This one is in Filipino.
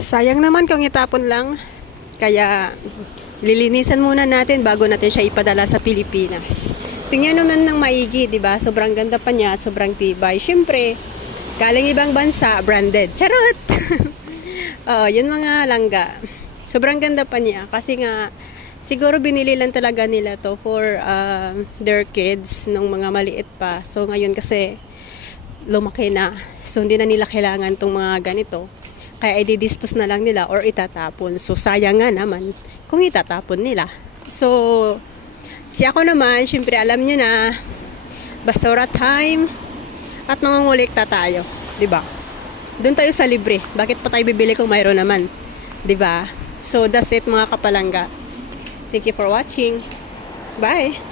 Sayang naman kung itapon lang. Kaya lilinisan muna natin bago natin siya ipadala sa Pilipinas. Tingnan naman ng maigi, 'di ba? Sobrang ganda pa niya at sobrang tibay. Syempre, galing ibang bansa, branded. Charot. Oh, 'yun mga langga. Sobrang ganda pa niya kasi nga siguro binili lang talaga nila to for their kids nung mga maliit pa. So ngayon kasi lumaki na. So hindi na nila kailangan tong mga ganito. Kaya i-dispose na lang nila or itatapon. So sayang nga naman kung itatapon nila. So si ako naman, syempre alam nyo na basura time at nangungulikta tayo, 'di ba? Doon tayo sa libre. Bakit pa tayo bibili kung mayroon naman? 'Di ba? So that's it mga kapalangga. Thank you for watching. Bye.